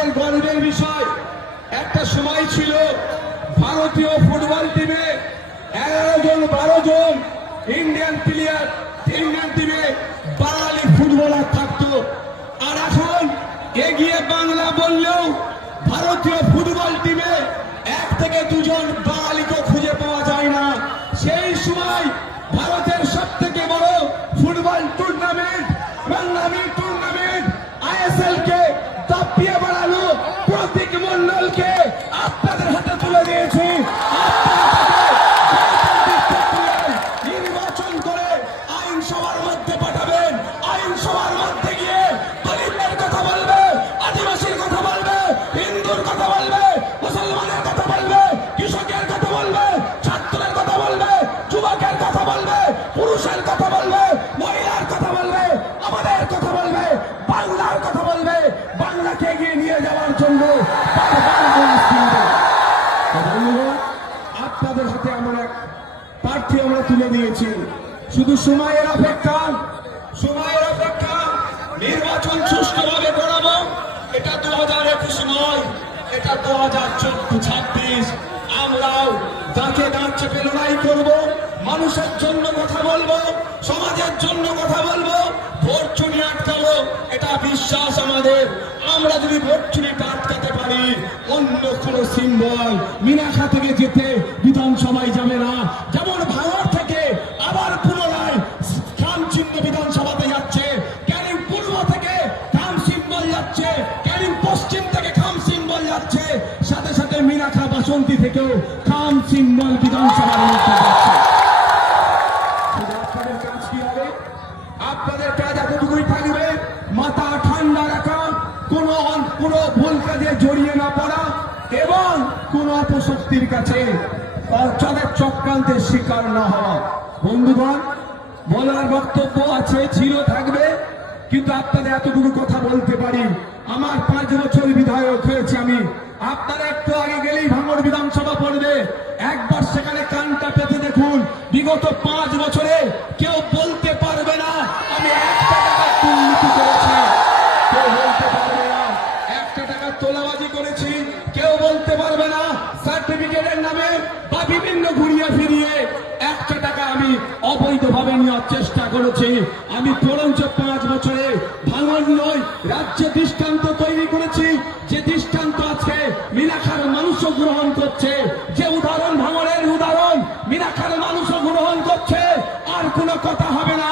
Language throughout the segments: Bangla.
আমাদের গর্বের বিষয়। একটা সময় ছিল ভারতীয় ফুটবল টিমে 11 জন 12 জন ইন্ডিয়ান প্লেয়ার, ইন্ডিয়ান টিমে বাঙালি ফুটবলার থাকতো। আর এখন এগিয়ে বাংলা বললেও ভারতীয় ফুটবল টিমে 1 থেকে 2 জন বাঙালিকে খুঁজে পাওয়া যায় না। সেই সময় ভারতের সব থেকে বড় ফুটবল টুর্নামেন্ট, বাংলামি টুর্নামেন্ট, ISL কে দাপিয়ে বাড়ালো প্রতীক মন্ডলকে আপনাদের হাতে তুলে দিয়েছি। নির্বাচন করে আইনসভার মধ্যে পাঠাবেন। আইনসভার মধ্যে গিয়ে দলিতের কথা বলবে, আদিবাসীর কথা বলবে, হিন্দুর কথা বলবে, মুসলমানের কথা বলবে, কৃষকের কথা বলবে, ছাত্রের কথা বলবে, যুবকের কথা বলবে, পুরুষের কথা বলবে, মহিলার কথা বলবে, আমাদের কথা বলবে, বাংলার কথা বলবে। বাংলাকে এগিয়ে নিয়ে যাওয়ার জন্য আপনাদের হাতে আমরা প্রার্থী আমরা তুলে দিয়েছি। শুধু সময়ের অপেক্ষা, সময়ের অপেক্ষা। নির্বাচন সুষ্ঠুভাবে করাবো। এটা 2021 নয়, এটা 2024-26। আমরাও দাঁতে দাঁত চেপে লড়াই করবো, মানুষের জন্য কথা বলবো, সমাজের জন্য কথা বলবো, ভোট চুরি আটকাবো। এটা বিশ্বাস আমাদের। আমরা যদি ভোট চুরিটা আটকাতে পারি, অন্য কোন সিম্বল মিনাখা থেকে যেতে বিধানসভায় যাবে না। যেমন ভাঙড় থেকে আবার পুনরায় খাম চিহ্ন বিধানসভাতে যাচ্ছে, ক্যানিং পূর্ব থেকে খাম সিম্বল যাচ্ছে, ক্যানিং পশ্চিম থেকে খাম সিম্বল যাচ্ছে, সাথে সাথে মিনাখা বাসন্তী থেকেও খাম সিম্বল বিধানসভার মধ্যে যাচ্ছে। আপনাদের কাজ কি হবে? আপনাদের কাজ এতটুকুই থাকবে, মাথা ঠান্ডা রাখা, কোনো ভুল কাজে জড়িয়ে না পড়া এবং কোন অপশক্তির কাছে তাদের চক্রান্তের শিকার না হওয়া। বন্ধুগণ, বলার বক্তব্য আছে, ছিল, থাকবে, কিন্তু আপনাদের এতটুকু কথা বলতে পারি। আমার 5 বছর বিধায়ক হয়েছে আমি। আপনারা একটু আগে গেলেই ভাঙড় বিধানসভা পড়বে, একবার সেখানে কানটা পেতে দেখুন। বিগত 5 বছরে কেউ বলতে পারবে না আমি 1 টাকা দুর্নীতি করেছি, কেউ বলতে পারবে না 1 টাকা তোলাবাজি করেছি, কেউ বলতে পারবে না সার্টিফিকেটের নামে বা বিভিন্ন ঘুরিয়ে ফিরিয়ে 1 টাকা আমি অবৈধভাবে নেওয়ার চেষ্টা করেছি। আমি বরঞ্চ 5 বছরে ভাঙড় নয়, রাজ্যে দৃষ্টান্ত তৈরি করেছি, যে দৃষ্টান্ত আছে মিনাখার মানুষও গ্রহণ করছে, যে উদাহরণ ভাঙড়ের উদাহরণ মিনাখার মানুষও গ্রহণ করছে। আর কোনো কথা হবে না।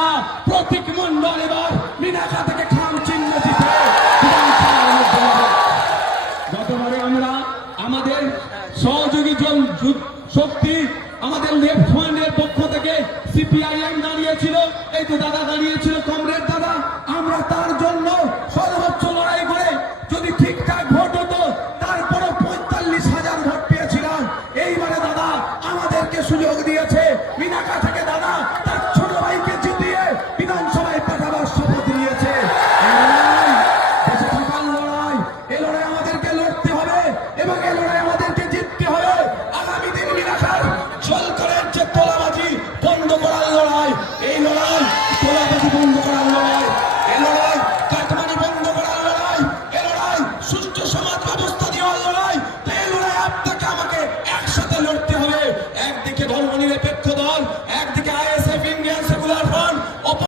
প্রতীক মন্ডল এবার মিনাখা থেকে খাম চিহ্ন জিতে গতবারে আমরা আমাদের সহযোগী শক্তি, আমাদের লেফট ফ্রন্টের পক্ষ থেকে CPIM দাঁড়িয়েছিল, এই তো দাদা দাঁড়িয়েছিল, কমরেড দাদা। আমরা তার জন্য